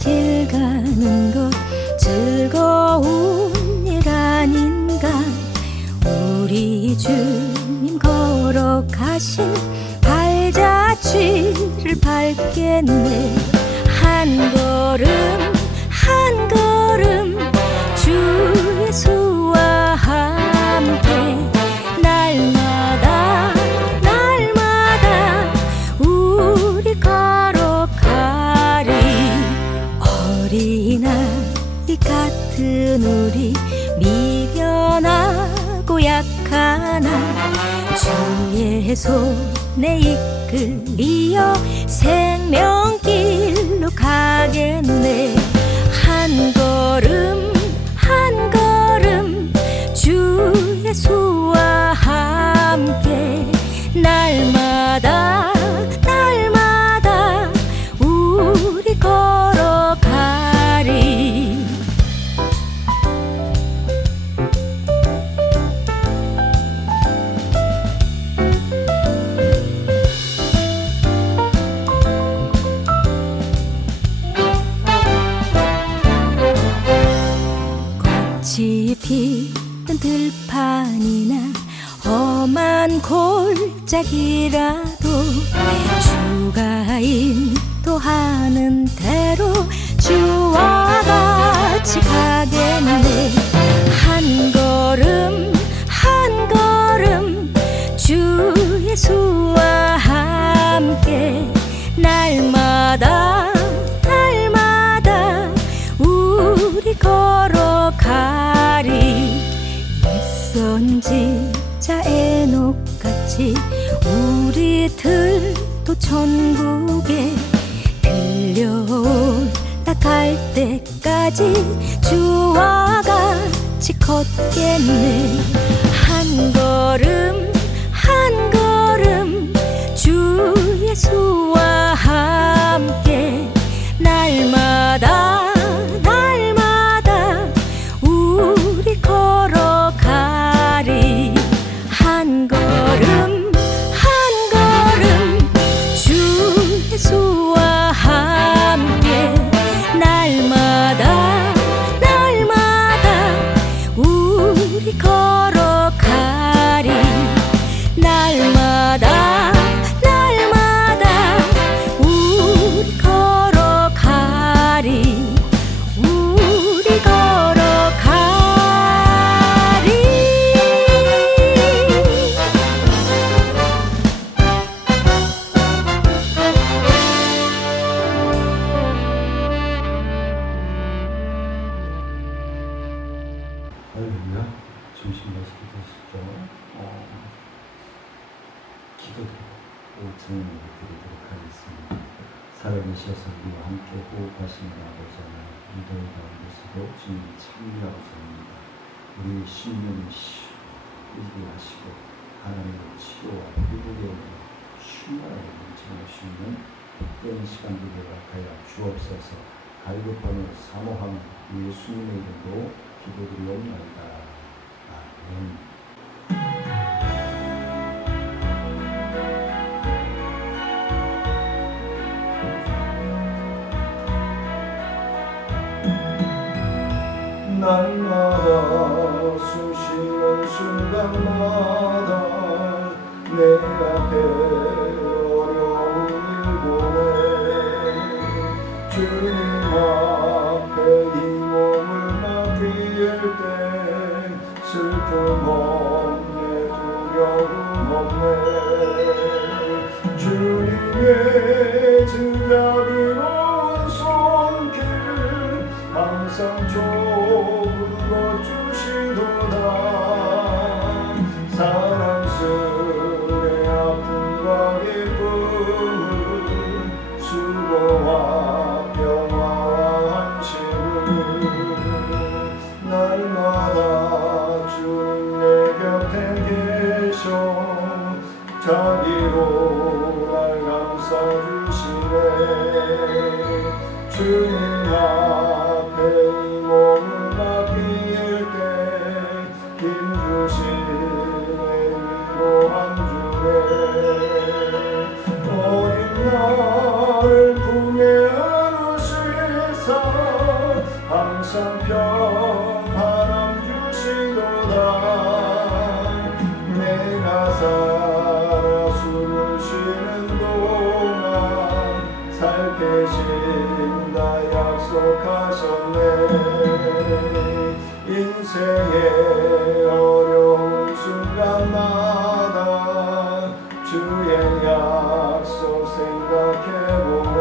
길 가는 것 즐거운 일 아닌가. 우리 주님 걸어가신 발자취를 밟겠네. 한 걸음 한 걸음 주 예수와 함께 날마다 날마다 우리 걸어가리. 어린아이 같은 우리 미련하고 약하나 주의 손에 이끌리어 생명길로 가겠네. 한 걸음 한 걸음 주 예수와 함께 날마다 날마다 우리 걸어가리. 꽃이 피는 들판이나 험한 골짜기라도 주가 인도하는 대로 주와 같이 가겠네. 한 걸음 한 걸음 주 예수와 함께 날마다 날마다 우리 걸어가리. 선지자 에녹같이 우리들도 천국에 들려올라갈 때까지 주와 같이 걷겠네. 한 걸음 한 걸음 주 예수와 함께 날마다 날마다 우리 걸어가리. 한 걸음 한 걸음 주 예수와 함께 날마다 날마다 우리 걸어가리. 날마다 날마다 우리 걸어가리. 우리 걸어가리. 할렐루야. 점심 맛있게 드시죠. 기도드리고 증언을 드리도록 하겠습니다. 살아계셔서 우리와 함께 호흡하시는 아버지 하나님, 이도의 가운데서도 주님 참여하고 있습니다. 우리 심령을 쉬게 하시고 하나님의 치료와 회복에 충만하게 넘치는 수 있는 복된 시간들을 허락하여 주옵소서. 갈급함을 사모하는 예수님의 이름으로 기도드리옵나이다. 아멘. 날마다 숨쉬는 순간마다 내 앞에 어려운 일 보내 주님 앞에 이 몸을 맡길 때 슬픔 없네 두려움 없네 주님의 진자비로운 손길 항상 좁은 주시도다 사랑스레 아픔과 기쁨을 수고와 평화와 안식을 날마다 주님 내 곁에 계셔 자기로 날 감싸주시네 주님 앞에 이 몸을 맡길 때 힘주시네 위로한 주네 어린 나를 품에 안으시사 인생의 어려운 순간마다 주의 약속 생각해보네.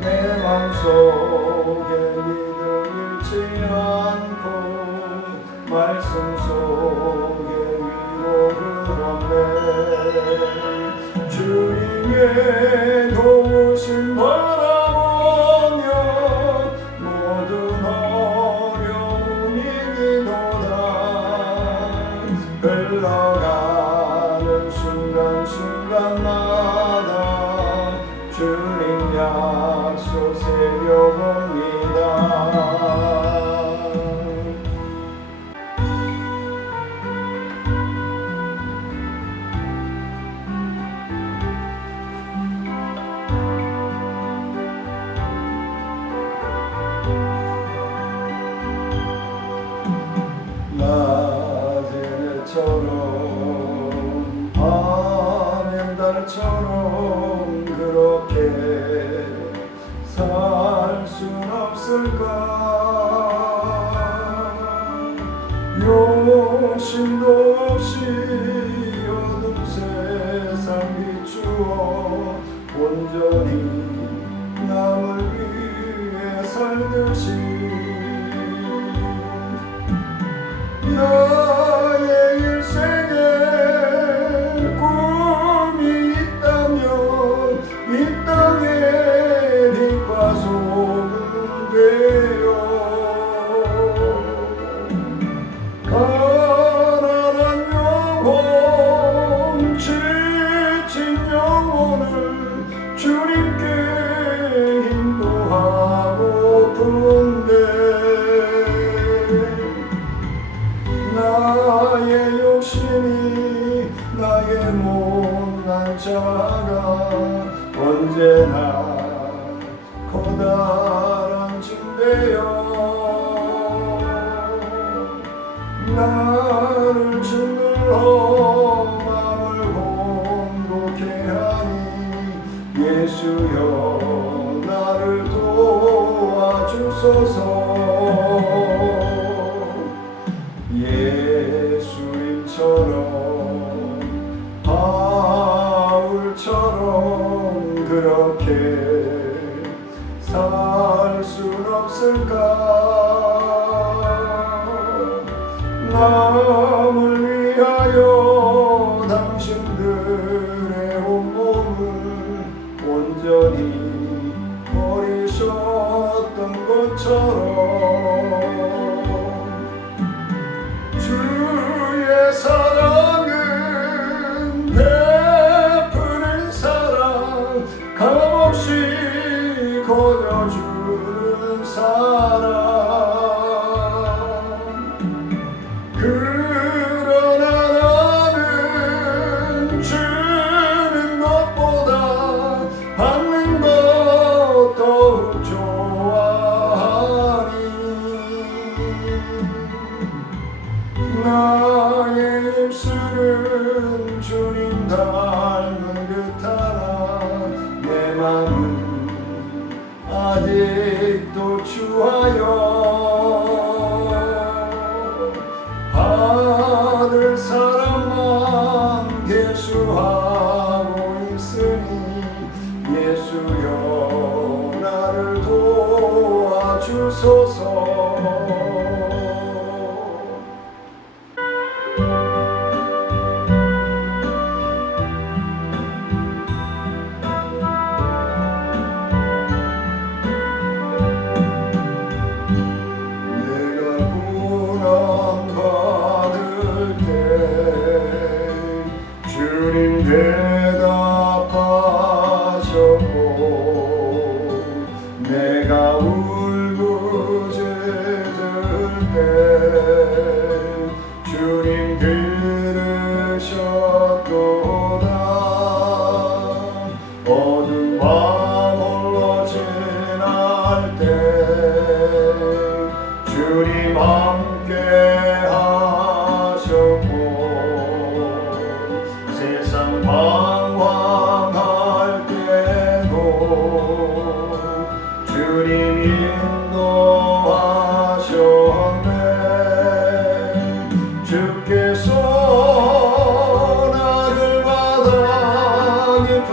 내 맘속에 믿음 잃지 않고 말씀 속에 위로를 얻네. 주님의 도우심 바라보며 모든 어려움 이기도다. 흘러가는 순간순간마다 주님 약속 새겨봅니다. 낮에는 처럼 밤엔 달처럼 그렇게 살 순 없을까. 욕심도 없이 어둠 세상 비추어 온전히 남을 위해 살듯이 나의 일생에 꿈이 있다면 이 땅에 빛과 소금 되어 가난한 영혼 지친 영혼을 주님께 인도하고픈데 나의 욕심이 나의 못난 자가 언제나 커다란 증대여 나를 짓눌러 마음을 공독해 하니 예수여 나를 도와주소서. 예수님처럼 바울처럼 그렇게 살 순 없을까. 남을 위하여 당신들의 온몸을 온전히 버리셨던 것처럼 주의 사랑은 베푸는 사랑 값없이 거저주는 사랑. 그러나 나는 주는 것보다 받는 것 더욱 좋아하니 나의 입술은 주님 닮은 듯하나 내 맘은 아직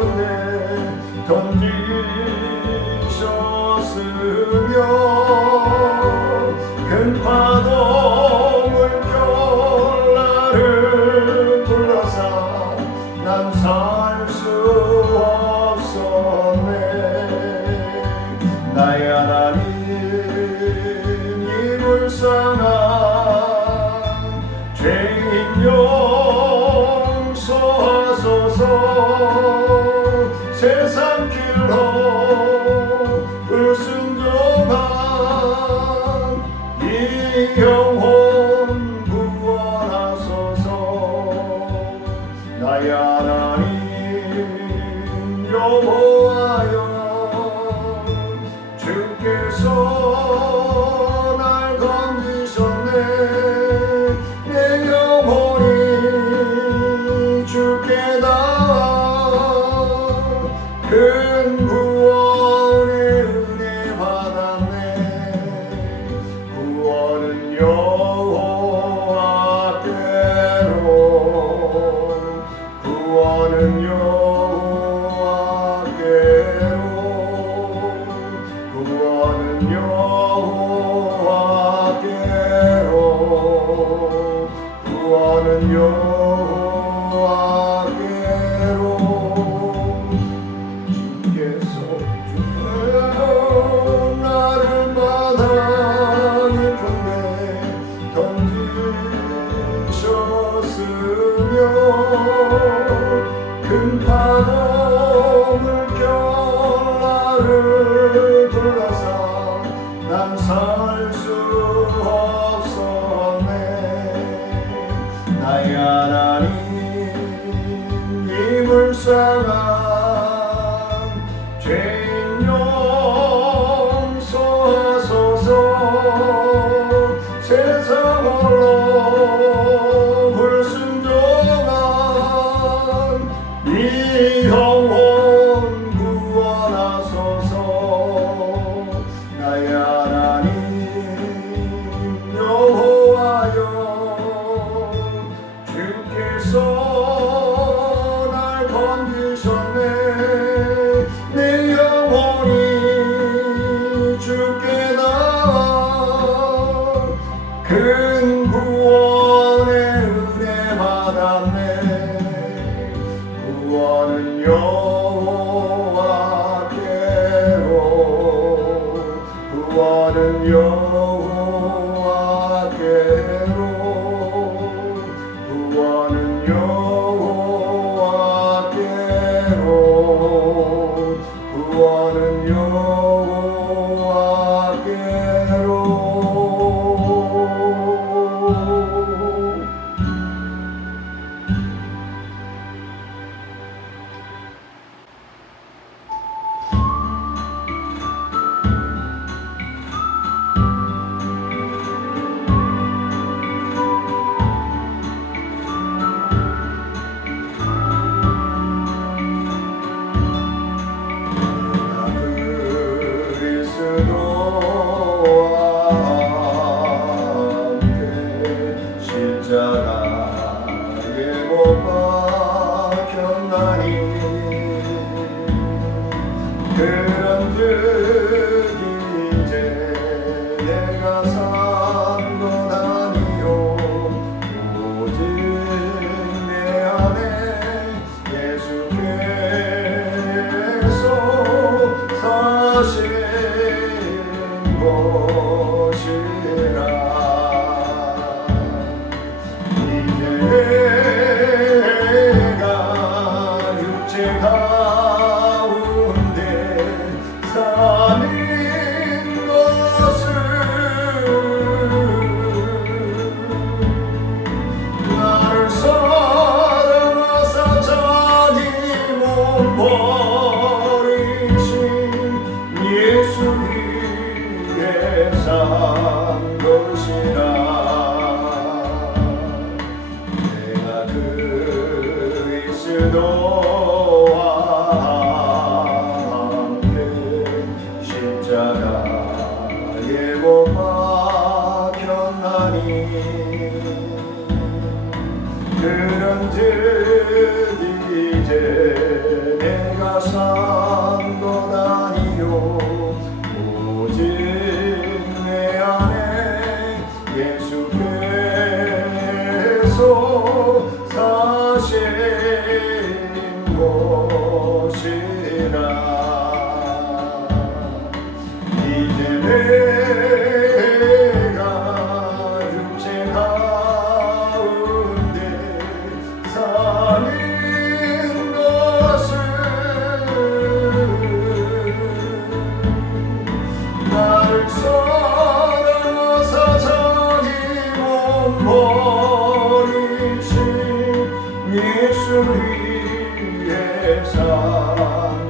가운데 던지셨으며 큰 파도 물결 나를 둘러싸 난 살 수 없었네. 나의 하나님 이 불쌍한 죄인 용서하소서. 세상 길로 불순종한 이 영혼 구원하소서. 나의 하나님 여호와여, 주께서 날 건지셨네. 내 영혼이 주께 닿아 큰 구원의 은혜 받았네. 구원은 여호와께로, 구원은 여호와께로, 구원은 여호와께로, 구원은 여호와께로.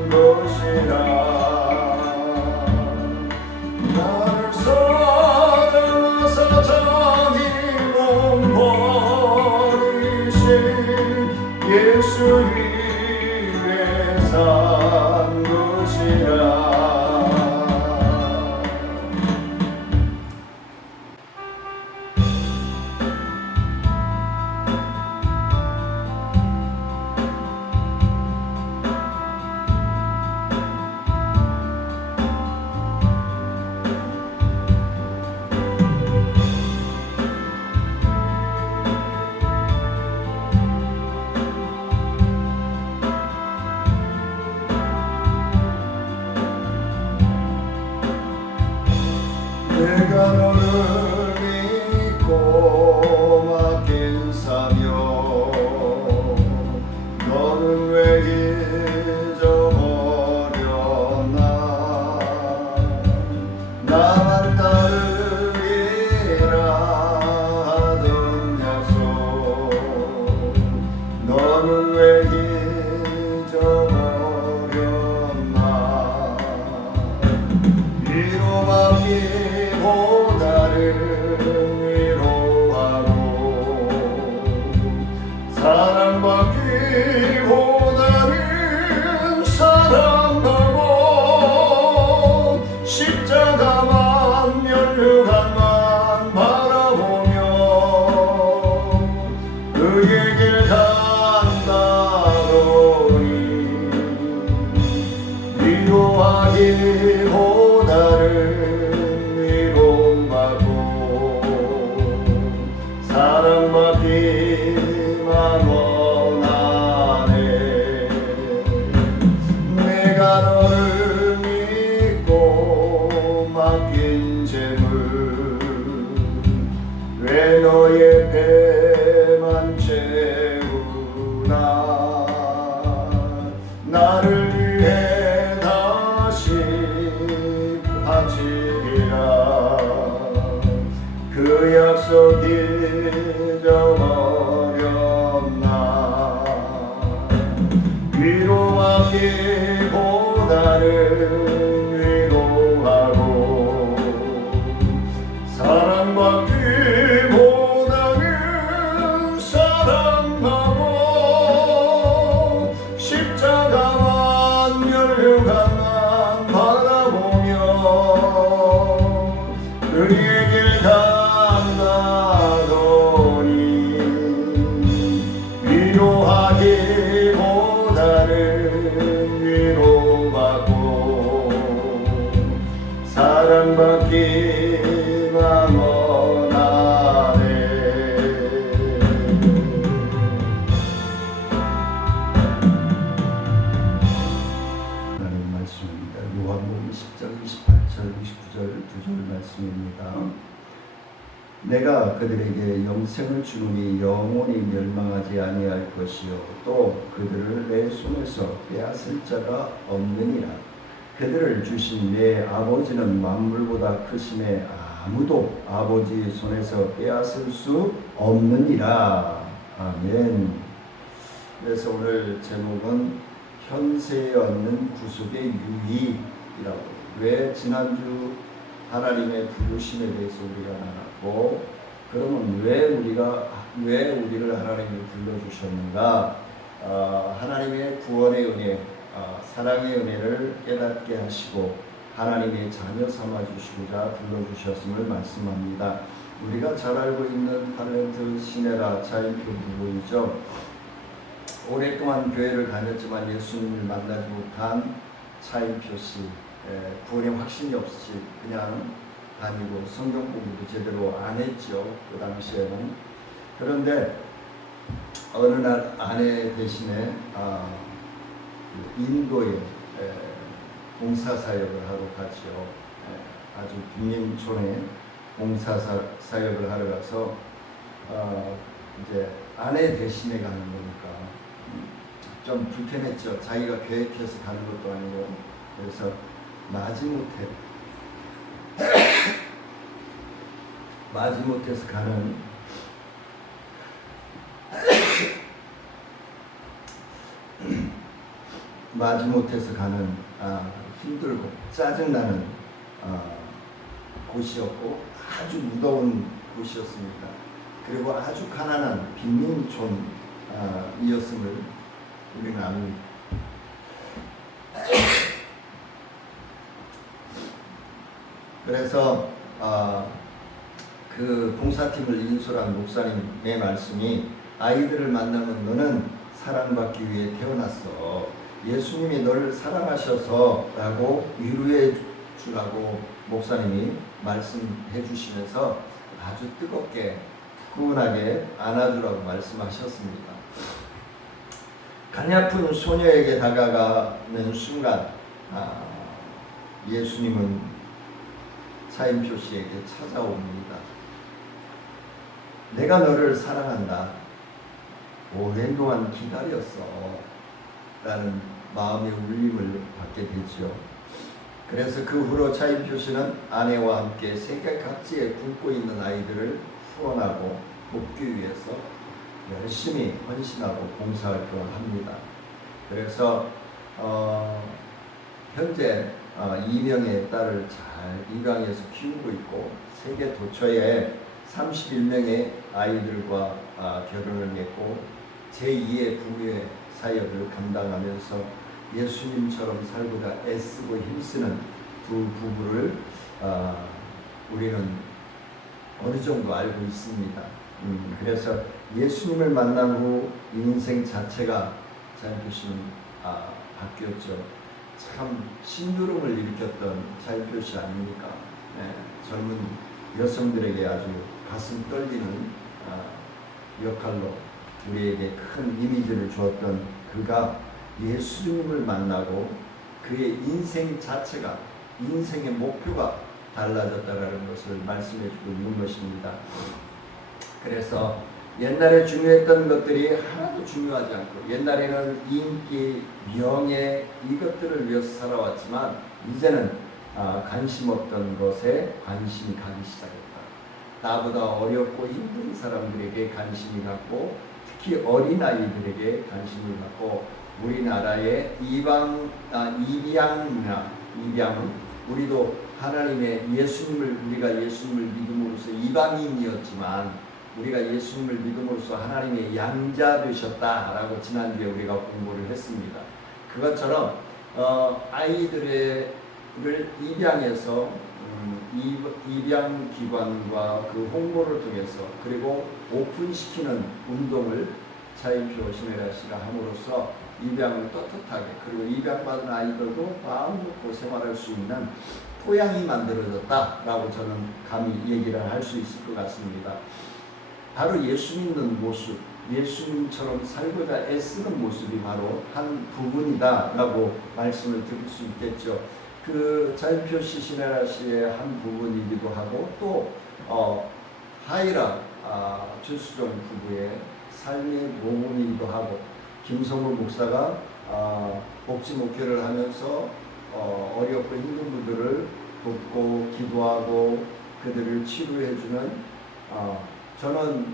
것이라 나를 사랑하사 자기 몸 버리신 예수 위에 산 것이라 내가 너를 믿고 맡긴 사명 너는 왜 잊어버렸나 나만 따르기라 하던 약속 너는 왜 잊어버렸나 위로받기 보다는 위로하고 사랑받기보다는 사랑하고 십자가만 면류관만 바라보며 그의 길 간다더니 위로하기보다는 사랑받기만 원하네 내가 너를 믿고 맡긴 재물 왜 너의 배만 채우나 나를 위해 다시 바치리라 그 약속 잊어버렸나 위로하기보다는 위로하고 사랑받기보다는 사랑하고 십자가만 면류관만 바라보며 그의 길 간다더니 위로하기보다는 위로받고 사랑받기만 원하네 하나님 말씀입니다. 요한복음 10장 28절 29절 2절 말씀입니다. 내가 그들에게 영생을 주노니 영원히 멸망하지 아니할 것이요 또 그들을 내 손에서 빼앗을 자가 없느니라. 그들을 주신 내 아버지는 만물보다 크심에 아무도 아버지 손에서 빼앗을 수 없느니라. 아멘. 그래서 오늘 제목은 현세에 얻는 구속의 유익이라고. 왜 지난주 하나님의 부르심에 대해서 우리가 나눴고, 그러면 왜 우리를 하나님이 불러주셨는가? 하나님의 구원의 은혜, 사랑의 은혜를 깨닫게 하시고 하나님의 자녀 삼아주시고자 불러주셨음을 말씀합니다. 우리가 잘 알고 있는 탤런트 시네라 차인표 부부이죠. 오랫동안 교회를 다녔지만 예수님을 만나지 못한 차인표 씨, 구원의 확신이 없이 그냥 다니고 성경 공부도 제대로 안 했죠. 그 당시에는. 그런데 어느 날 아내 대신에 인도에 봉사사역을 하러 갔죠. 아주 빈민촌에 봉사사역을 하러 가서 이제 아내 대신에 가는 거니까 좀 불편했죠. 자기가 계획해서 가는 것도 아니고. 그래서 마지못해서 가는 마지못해서 가는 힘들고 짜증나는 곳이었고 아주 무더운 곳이었습니다. 그리고 아주 가난한 빈민촌이었음을 우리는 압니다. 그래서 그 봉사팀을 인솔한 목사님의 말씀이 아이들을 만나면 너는 사랑받기 위해 태어났어. 예수님이 너를 사랑하셔서 라고 위로해 주라고 목사님이 말씀해 주시면서 아주 뜨겁게 훈훈하게 안아주라고 말씀하셨습니다. 가냘픈 소녀에게 다가가는 순간 예수님은 차인표 씨에게 찾아옵니다. 내가 너를 사랑한다. 오랜 동안 기다렸어. 라는 마음의 울림을 받게 되죠. 그래서 그 후로 차인표 씨는 아내와 함께 세계 각지에 굶고 있는 아이들을 후원하고 돕기 위해서 열심히 헌신하고 봉사활동을 합니다. 그래서 현재 2명의 딸을 잘 입양해서 키우고 있고 세계 도처에 31명의 아이들과 결혼을 맺고 제2의 부부의 사역을 감당하면서 예수님처럼 살고자 애쓰고 힘쓰는 두 부부를 우리는 어느 정도 알고 있습니다. 그래서 예수님을 만난 후 인생 자체가 차인표 씨는 바뀌었죠. 참 신두름을 일으켰던 차인표 씨 아닙니까? 젊은 여성들에게 아주 가슴 떨리는 역할로 우리에게 큰 이미지를 주었던 그가 예수님을 만나고 그의 인생 자체가 인생의 목표가 달라졌다라는 것을 말씀해주고 있는 것입니다. 그래서 옛날에 중요했던 것들이 하나도 중요하지 않고 옛날에는 인기, 명예 이것들을 위해서 살아왔지만 이제는 관심 없던 것에 관심이 가기 시작했다. 나보다 어렵고 힘든 사람들에게 관심이 갖고 특히 어린아이들에게 관심을 갖고 우리나라의 입양은 우리도 하나님의 우리가 예수님을 믿음으로써 이방인이었지만 우리가 예수님을 믿음으로써 하나님의 양자 되셨다라고 지난주에 우리가 공부를 했습니다. 그것처럼 아이들을 입양해서 입양기관과 그 홍보를 통해서 그리고 오픈시키는 운동을 차인표 신혜라 씨가 함으로써 입양을 떳떳하게 그리고 입양받은 아이들도 마음 놓고 생활할 수 있는 토양이 만들어졌다라고 저는 감히 얘기를 할 수 있을 것 같습니다. 바로 예수 믿는 모습, 예수님처럼 살고자 애쓰는 모습이 바로 한 부분이다라고 말씀을 드릴 수 있겠죠. 그 차인표 씨, 신혜라 씨의 한 부분이기도 하고 또 하이라 최수정 부부의 삶의 모범이기도 하고 김성우 목사가 복지 목회를 하면서 어렵고 힘든 분들을 돕고 기도하고 그들을 치료해주는 저는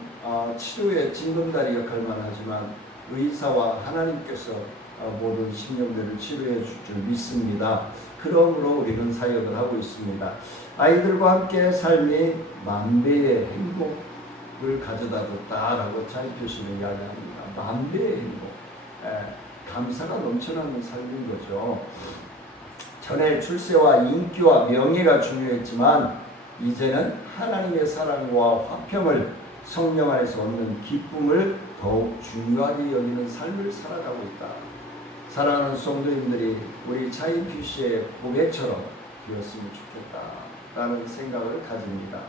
치료의 징검다리 역할만 하지만 의사와 하나님께서 모든 심령들을 치료해 줄 줄 믿습니다. 그러므로 우리는 사역을 하고 있습니다. 아이들과 함께 삶이 만배의 행복을 가져다 줬다라고 차인표 씨는 이야기합니다. 만배의 행복, 감사가 넘쳐나는 삶인 거죠. 전에 출세와 인기와 명예가 중요했지만 이제는 하나님의 사랑과 화평을 성령 안에서 얻는 기쁨을 더욱 중요하게 여기는 삶을 살아가고 있다. 사랑하는 성도님들이 우리 차인표 씨의 고백처럼 되었으면 좋겠다라는 생각을 가집니다.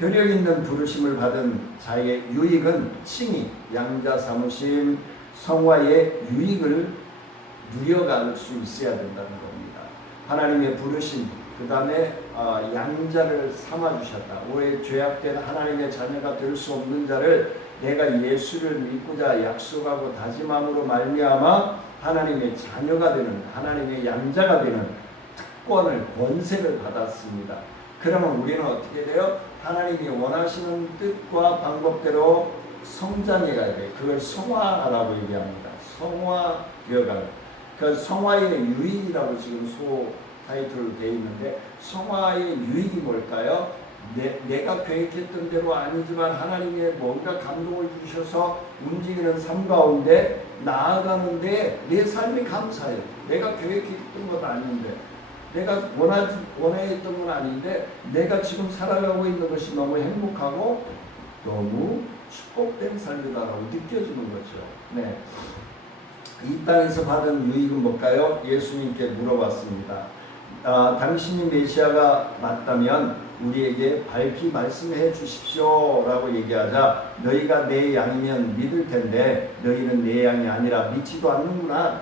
효력 있는 부르심을 받은 자의 유익은 칭의, 양자 사무심, 성화의 유익을 누려갈 수 있어야 된다는 겁니다. 하나님의 부르심, 그 다음에 양자를 삼아주셨다. 오해 죄악된 하나님의 자녀가 될 수 없는 자를 내가 예수를 믿고자 약속하고 다짐함으로 말미암아 하나님의 자녀가 되는 하나님의 양자가 되는 특권을 권세를 받았습니다. 그러면 우리는 어떻게 돼요? 하나님이 원하시는 뜻과 방법대로 성장해 가야 돼요. 그걸 성화라고 얘기합니다. 성화되어가는 그 성화의 유익이라고 지금 소 타이틀로 되어 있는데 성화의 유익이 뭘까요? 내가 계획했던 대로 아니지만 하나님의 뭔가 감동을 주셔서 움직이는 삶 가운데 나아가는데 내 삶이 감사해요. 내가 계획했던 건 아닌데 내가 원했던 건 아닌데 내가 지금 살아가고 있는 것이 너무 행복하고 너무 축복된 삶이다라고 느껴지는 거죠. 네. 이 땅에서 받은 유익은 뭘까요? 예수님께 물어봤습니다. 당신이 메시아가 맞다면 우리에게 밝히 말씀해 주십시오 라고 얘기하자 너희가 내 양이면 믿을 텐데 너희는 내 양이 아니라 믿지도 않는구나.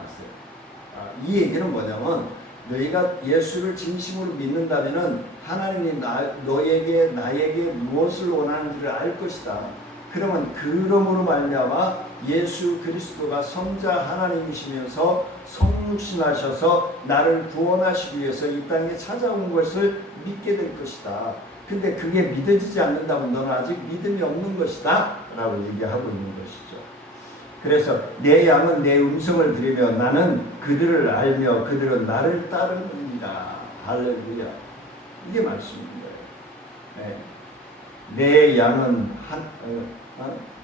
이 얘기는 뭐냐면 너희가 예수를 진심으로 믿는다면 하나님이 너에게 나에게 무엇을 원하는지를 알 것이다. 그러면 그러므로 말미암아 예수 그리스도가 성자 하나님이시면서 성육신하셔서 나를 구원하시기 위해서 이 땅에 찾아온 것을 믿게 될 것이다. 근데 그게 믿어지지 않는다면 너는 아직 믿음이 없는 것이다 라고 얘기하고 있는 것이죠. 그래서 내 양은 내 음성을 들으며 나는 그들을 알며 그들은 나를 따르느니라. 할렐루야. 이게 말씀입니다. 네. 내 양은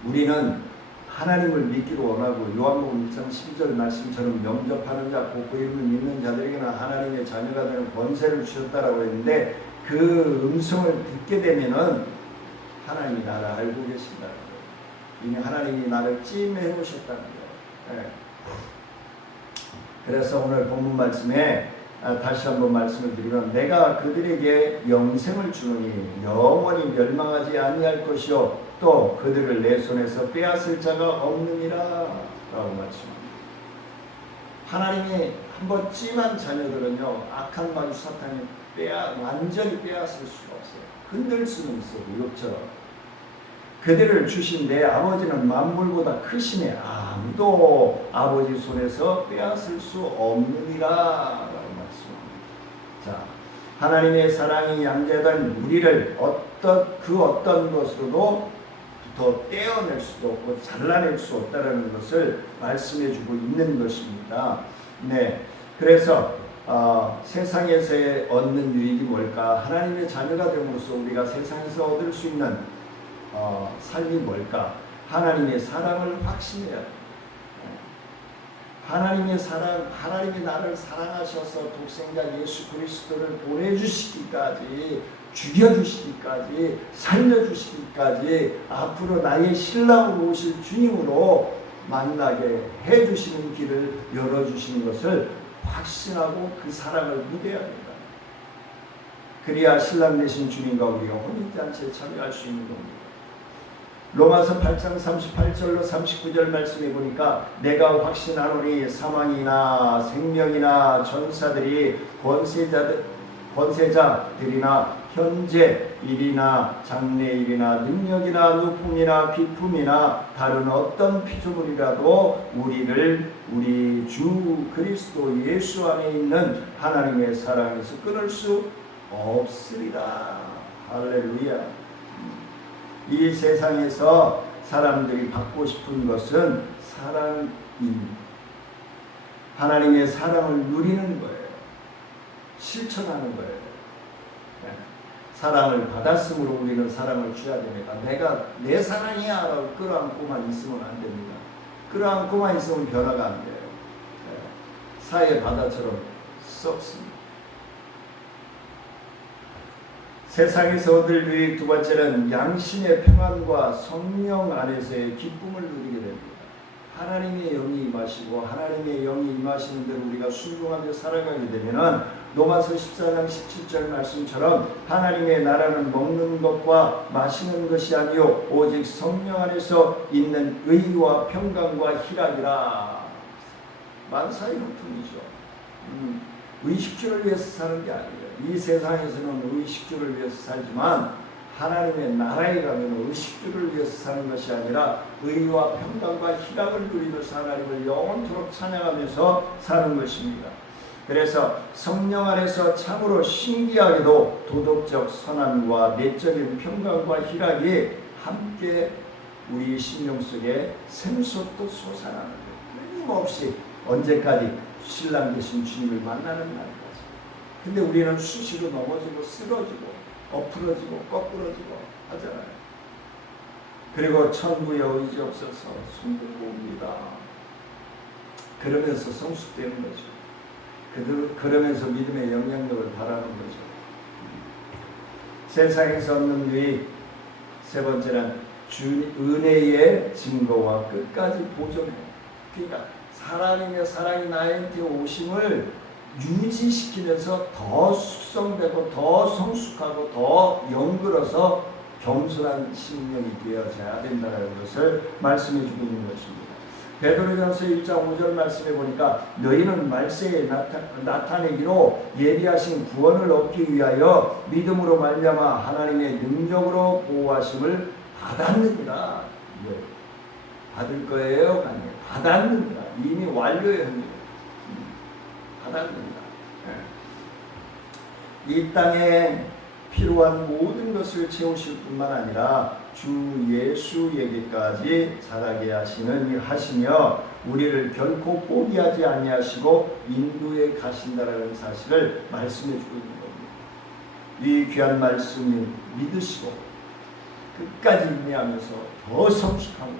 우리는 하나님을 믿기를 원하고 요한복음 1장 12절 말씀처럼 영접하는 자 곧 그 이름을 믿는 자들에게는 하나님의 자녀가 되는 권세를 주셨다라고 했는데 그 음성을 듣게 되면은 하나님이 나를 알고 계신다는 거예요. 이미 하나님이 나를 찜해 놓으셨다는 거예요. 네. 그래서 오늘 본문 말씀에 다시 한번 말씀을 드리면 내가 그들에게 영생을 주노니 영원히 멸망하지 아니할 것이요 또 그들을 내 손에서 빼앗을 자가 없느니라 라고 말씀합니다. 하나님이 한번 찜한 자녀들은요 악한 마귀 사탄이 완전히 빼앗을 수가 없어요. 흔들 수는 있어도 욕처럼 그들을 주신 내 아버지는 만물보다 크시네 아무도 아버지 손에서 빼앗을 수 없느니라 라고 말씀합니다. 자, 하나님의 사랑이 양자된 우리를 어떤 것으로도 더 떼어낼 수도 없고 잘라낼 수 없다는 것을 말씀해주고 있는 것입니다. 네, 그래서 세상에서 얻는 유익이 뭘까? 하나님의 자녀가 됨으로써 우리가 세상에서 얻을 수 있는 삶이 뭘까? 하나님의 사랑을 확신해야 합니다. 하나님의 사랑, 하나님이 나를 사랑하셔서 독생자 예수 그리스도를 보내주시기까지, 죽여주시기까지, 살려주시기까지, 앞으로 나의 신랑으로 오실 주님으로 만나게 해주시는 길을 열어주시는 것을 확신하고 그 사랑을 믿어야 합니다. 그래야 신랑 되신 주님과 우리가 혼인잔치에 참여할 수 있는 겁니다. 로마서 8장 38절로 39절 말씀해 보니까 내가 확신하노니 사망이나 생명이나 전사들이 권세자들이나 현재 일이나 장래일이나 능력이나 높음이나 비품이나 다른 어떤 피조물이라도 우리를 우리 주 그리스도 예수 안에 있는 하나님의 사랑에서 끊을 수 없으리라. 할렐루야. 이 세상에서 사람들이 받고 싶은 것은 사랑입니다. 하나님의 사랑을 누리는 거예요. 실천하는 거예요. 네. 사랑을 받았으므로 우리는 사랑을 줘야 됩니다. 내가 내 사랑이야 라고 끌어안고만 있으면 안 됩니다. 끌어안고만 있으면 변화가 안 돼요. 네. 사회 바다처럼 썩습니다. 세상에서 얻을 유익 두 번째는 양심의 평안과 성령 안에서의 기쁨을 누리게 됩니다. 하나님의 영이 임하시고 하나님의 영이 임하시는 대로 우리가 순종하며 살아가게 되면은 로마서 14장 17절 말씀처럼 하나님의 나라는 먹는 것과 마시는 것이 아니요 오직 성령 안에서 있는 의와 평강과 희락이라. 만사의 호통이죠. 의식주를 위해서 사는 게 아니에요. 이 세상에서는 의식주를 위해서 살지만 하나님의 나라에 가면 의식주를 위해서 사는 것이 아니라 의와 평강과 희락을 누리면서 하나님을 영원토록 찬양하면서 사는 것입니다. 그래서 성령 안에서 참으로 신기하게도 도덕적 선함과 내적인 평강과 희락이 함께 우리 심령 속에 샘솟고 솟아나는 거예요. 끊임없이 언제까지 신랑 되신 주님을 만나는 날까지. 근데 우리는 수시로 넘어지고 쓰러지고 엎으러지고 거꾸러지고 하잖아요. 그리고 천부에 의지 없어서 숨들고 옵니다. 그러면서 성숙되는 거죠. 그러면서 믿음의 영향력을 바라는 거죠. 세상에서 얻는 유익, 세 번째는 은혜의 증거와 끝까지 보존해요. 그러니까 하나님의 사랑이 나한테 오심을 유지시키면서 더 숙성되고 더 성숙하고 더 영글어서 겸손한 심령이 되어져야 된다는 것을 말씀해 주고 있는 것입니다. 베드로전서 1장 5절 말씀해 보니까 너희는 말세에 나타내기로 예비하신 구원을 얻기 위하여 믿음으로 말미암아 하나님의 능력으로 보호하심을 받았느니라. 받을 거예요? 아니에요. 받았느니라. 이미 완료의 합니다. 받았느니라. 이 땅에 필요한 모든 것을 채우실 뿐만 아니라 주 예수에게까지 자라게 하시며 우리를 결코 포기하지 아니하시고 인도에 가신다라는 사실을 말씀해 주고 있는 겁니다. 이 귀한 말씀을 믿으시고 끝까지 인내하면서 더 성숙하고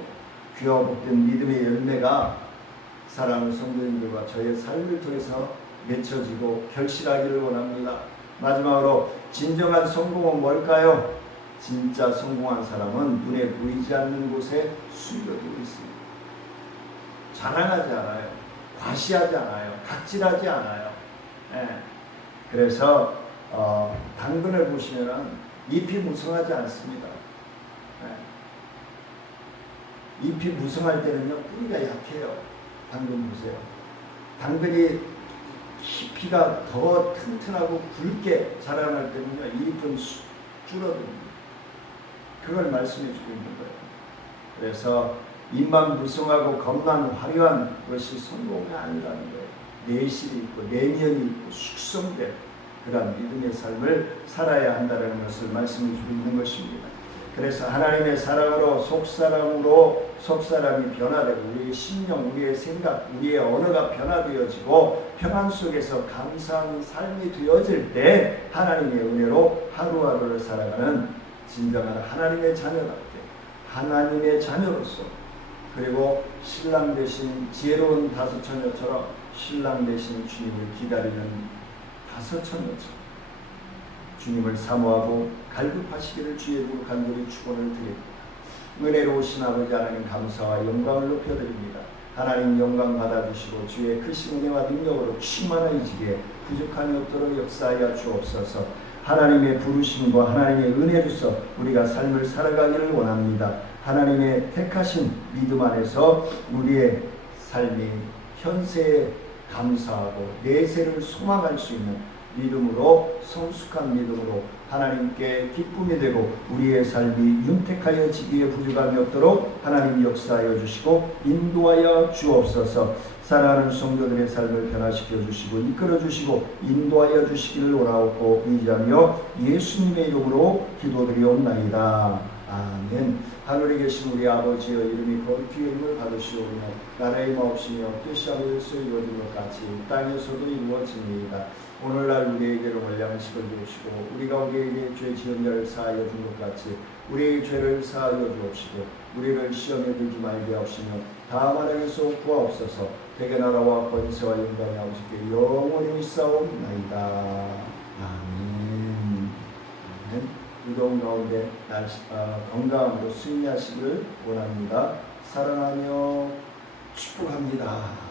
귀와 복된 믿음의 열매가 사랑하는 성도님들과 저의 삶을 통해서 맺혀지고 결실하기를 원합니다. 마지막으로 진정한 성공은 뭘까요? 진짜 성공한 사람은 눈에 보이지 않는 곳에 숨겨두고 있습니다. 자랑하지 않아요. 과시하지 않아요. 각질하지 않아요. 그래서 당근을 보시면 잎이 무성하지 않습니다. 잎이 무성할 때는요, 뿌리가 약해요. 당근 보세요. 당근이 깊이가 더 튼튼하고 굵게 자라날 때는요, 잎은 줄어듭니다. 그걸 말씀해 주고 있는 거예요. 그래서 잎만 무성하고 겉만 화려한 것이 성공이 아니라는 거예요. 내실이 있고 내면이 있고 숙성된 그런 믿음의 삶을 살아야 한다는 것을 말씀해 주고 있는 것입니다. 그래서 하나님의 사랑으로 속사람이 변화되고 우리의 심령, 우리의 생각, 우리의 언어가 변화되어지고 평안 속에서 감사하는 삶이 되어질 때 하나님의 은혜로 하루하루를 살아가는 진정한 하나님의 자녀답게 하나님의 자녀로서 그리고 신랑 되신 지혜로운 다섯 처녀처럼 신랑 되신 주님을 기다리는 다섯 처녀처럼 주님을 사모하고 갈급하시기를 주의 이름으로 간절히 축원을 드립니다. 은혜로우신 아버지 하나님 감사와 영광을 높여드립니다. 하나님 영광 받아주시고 주의 크신 은혜와 능력으로 충만해지기에 부족함이 없도록 역사하여 주옵소서. 하나님의 부르심과 하나님의 은혜 주서 우리가 삶을 살아가기를 원합니다. 하나님의 택하신 믿음 안에서 우리의 삶이 현세에 감사하고 내세를 소망할 수 있는 믿음으로 성숙한 믿음으로 하나님께 기쁨이 되고 우리의 삶이 윤택하여 지기에 부족함이 없도록 하나님 역사하여 주시고 인도하여 주옵소서. 사랑하는 성도들의 삶을 변화시켜 주시고 이끌어 주시고 인도하여 주시기를 원하옵고 의지하며 예수님의 이름으로 기도드리옵나이다. 아멘. 하늘에 계신 우리 아버지여 이름이 거룩히 여김을 받으시오며 나라의 마옵시며 뜻이 하늘에서 이루어진 것 같이 땅에서도 이루어집니다. 오늘날 우리에게로 양식을 주옵시고 우리가 우리에게 죄 지은 자를 사하여 준 것 같이 우리의 죄를 사하여 주옵시고 우리를 시험에 들지 말게 하옵시며 다만 하나님께서 구하옵소서. 대개 나라와 권세와 영광이 아버지께 영원히 있사옵나이다. 아멘. 무더운 가운데 건강으로 승리하시길 원합니다. 사랑하며 축복합니다.